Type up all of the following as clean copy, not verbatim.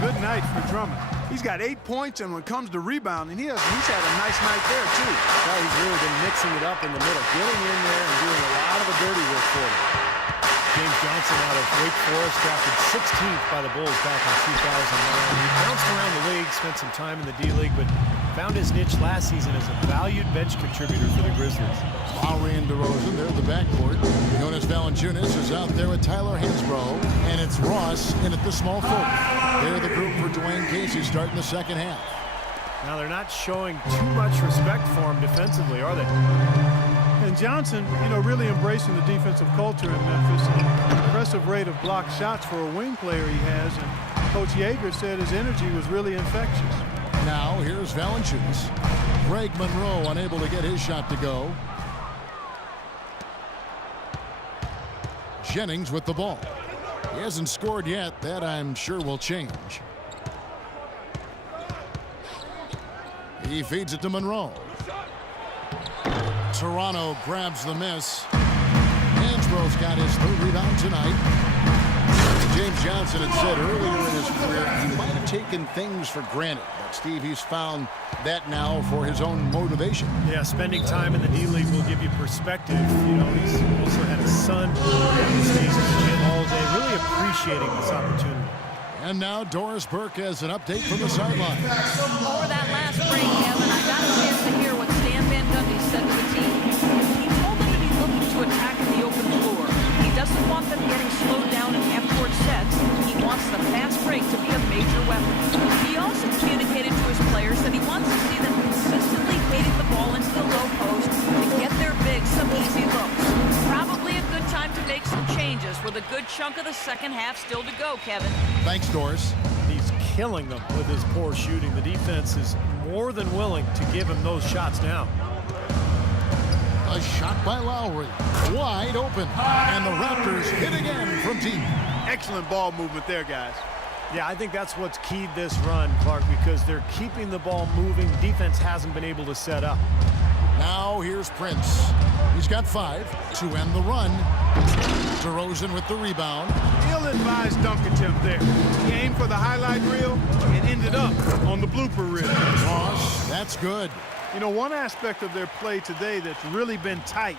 good night for Drummond. He's got 8 points, and when it comes to rebounding, he's had a nice night there, too. Well, he's really been mixing it up in the middle, getting in there and doing a lot of the dirty work for them. James Johnson out of Wake Forest, drafted 16th by the Bulls back in 2009. He bounced around the league, spent some time in the D-League, but found his niche last season as a valued bench contributor for the Grizzlies. Lowry and DeRozan, they're the backcourt. Jonas Valanciunas is out there with Tyler Hansbrough, and it's Ross in at the small forward. They're the group for Dwayne Casey starting the second half. Now they're not showing too much respect for him defensively, are they? And Johnson, really embracing the defensive culture in Memphis. An impressive rate of blocked shots for a wing player he has, and Coach Yeager said his energy was really infectious. Now here's Valanciunas. Greg Monroe unable to get his shot to go. Jennings with the ball. He hasn't scored yet. That I'm sure will change. He feeds it to Monroe. Toronto grabs the miss. Hansborough's got his third rebound tonight. James Johnson had said earlier in his career he might have taken things for granted. But, Steve, he's found that now for his own motivation. Yeah, spending time in the D-League will give you perspective. He's also had a son who stays in the gym all day, really appreciating this opportunity. And now Doris Burke has an update from the sideline. Over that last break, Kevin, I got a chance to hear what Stan Van Gundy said to the team. He told them to be looking to attack in the open floor. He doesn't want them getting slowed down in half-court sets. He wants the fast break to be a major weapon. He also communicated to his players that he wants to see them consistently hitting the ball into the low post to get their bigs some easy looks. Probably a good time to make some changes with a good chunk of the second half still to go, Kevin. Thanks, Doris. He's killing them with his poor shooting. The defense is more than willing to give him those shots now. A shot by Lowry. Wide open. And the Raptors hit again from deep. Excellent ball movement there, guys. Yeah, I think that's what's keyed this run, Clark, because they're keeping the ball moving. Defense hasn't been able to set up. Now here's Prince. He's got 5 to end the run. DeRozan with the rebound. Ill-advised dunk attempt there. He aimed for the highlight reel and ended up on the blooper reel. Ross, that's good. One aspect of their play today that's really been tight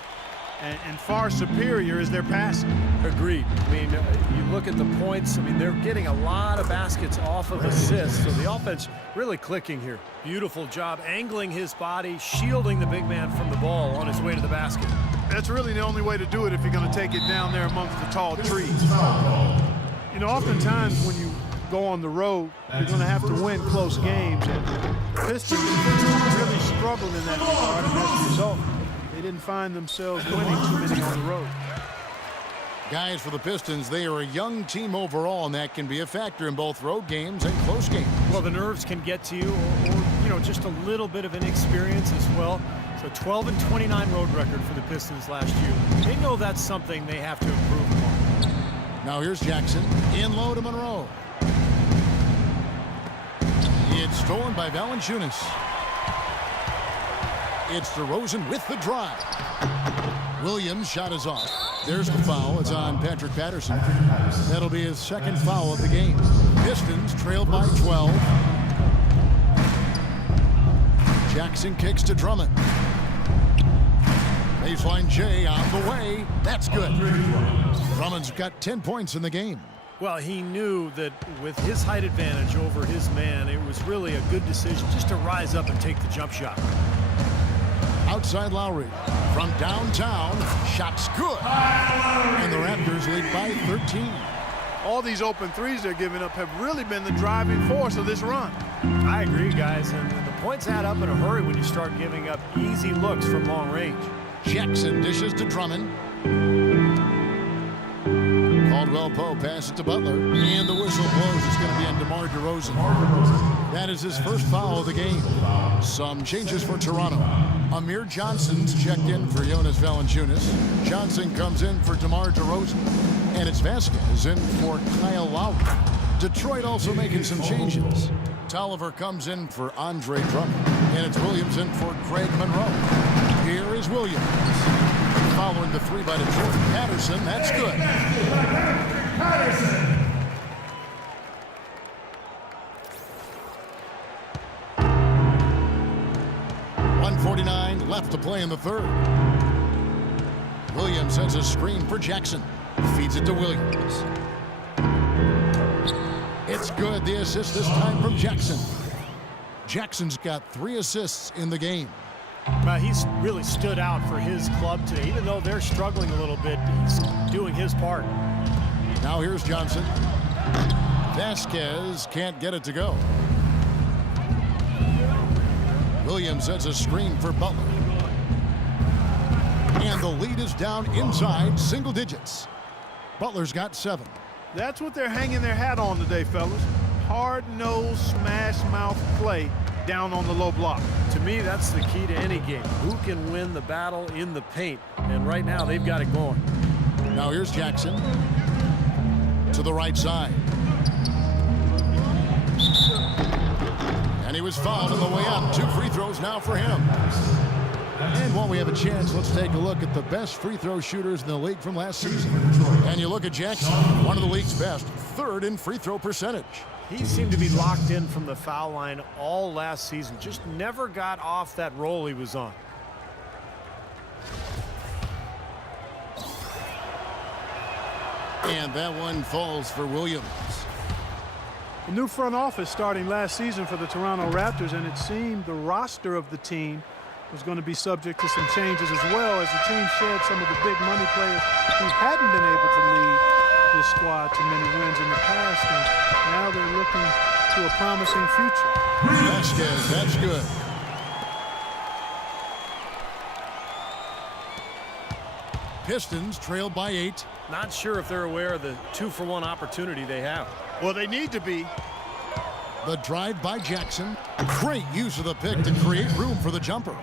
and far superior is their passing. Agreed. I mean, you look at the points. I mean, they're getting a lot of baskets off of assists, so the offense really clicking here. Beautiful job angling his body, shielding the big man from the ball on his way to the basket. That's really the only way to do it if you're going to take it down there amongst the tall trees. Oftentimes when you go on the road, you're going to have to win close games. And Pistons really struggled in that regard, and as a result, they didn't find themselves winning too many on the road. Guys, for the Pistons, they are a young team overall, and that can be a factor in both road games and close games. Well, the nerves can get to you, or just a little bit of inexperience as well. So 12-29 road record for the Pistons last year. They know that's something they have to improve upon. Now here's Jackson. In low to Monroe. It's stolen by Valanciunas. It's DeRozan with the drive. Williams' shot is off. There's the foul. It's on Patrick Patterson. That'll be his second foul of the game. Pistons trailed by 12. Jackson kicks to Drummond. Baseline J on the way. That's good. Drummond's got 10 points in the game. Well, he knew that with his height advantage over his man, it was really a good decision just to rise up and take the jump shot. Outside Lowry. From downtown. Shot's good. And the Raptors lead by 13. All these open threes they're giving up have really been the driving force of this run. I agree, guys. And the points add up in a hurry when you start giving up easy looks from long range. Jackson dishes to Drummond. Caldwell Pope passes to Butler. And the whistle blows. It's going to be on DeMar DeRozan. That is his first foul of the game. Some changes for Toronto. Amir Johnson's checked in for Jonas Valanciunas. Johnson comes in for DeMar DeRozan. And it's Vasquez in for Kyle Lowry. Detroit also making some changes. Tolliver comes in for Andre Drummond. And it's Williams in for Greg Monroe. Here is Williams. Following the three by Detroit. Patterson, that's good. 2:49 left to play in the third. Williams sends a screen for Jackson. Feeds it to Williams. It's good. The assist this time from Jackson. Jackson's got 3 assists in the game. He's really stood out for his club today. Even though they're struggling a little bit, he's doing his part. Now here's Johnson. Vasquez can't get it to go. Williams sends a screen for Butler. And the lead is down inside single digits. Butler's got 7. That's what they're hanging their hat on today, fellas. Hard-nosed, smash-mouth play down on the low block. To me, that's the key to any game. Who can win the battle in the paint? And right now, they've got it going. Now here's Jackson. To the right side. And he was fouled on the way up. 2 free throws now for him. And while we have a chance, let's take a look at the best free throw shooters in the league from last season. And you look at Jackson, one of the league's best, 3rd in free throw percentage. He seemed to be locked in from the foul line all last season. Just never got off that roll he was on. And that one falls for Williams. A new front office starting last season for the Toronto Raptors, and it seemed the roster of the team was going to be subject to some changes as well, as the team shed some of the big money players who hadn't been able to lead this squad to many wins in the past, and now they're looking to a promising future. Vasquez, that's good. Pistons trail by 8. Not sure if they're aware of the 2-for-1 opportunity they have. Well, they need to be. The drive by Jackson. Great use of the pick to create room for the jumper.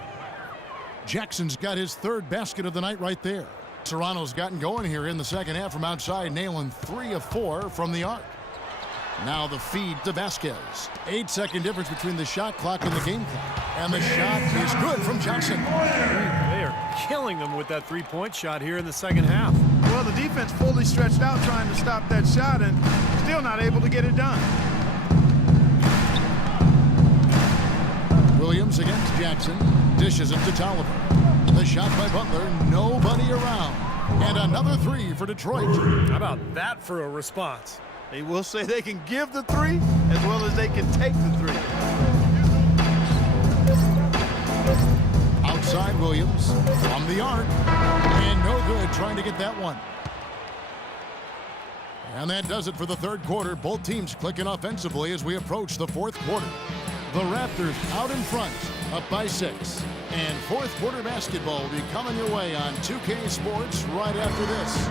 Jackson's got his 3rd basket of the night right there. Toronto's gotten going here in the second half from outside, nailing 3 of 4 from the arc. Now the feed to Vasquez. 8-second difference between the shot clock and the game clock. And the shot is good from Johnson. They are killing them with that 3-point shot here in the second half. Well, the defense fully stretched out trying to stop that shot and still not able to get it done. Williams against Jackson. Dishes it to Tolliver. The shot by Butler. Nobody around. And another 3 for Detroit. How about that for a response? They will say they can give the 3 as well as they can take the 3. Outside Williams from the arc. And no good trying to get that one. And that does it for the 3rd quarter. Both teams clicking offensively as we approach the 4th quarter. The Raptors out in front, up by 6. And 4th quarter basketball will be coming your way on 2K Sports right after this.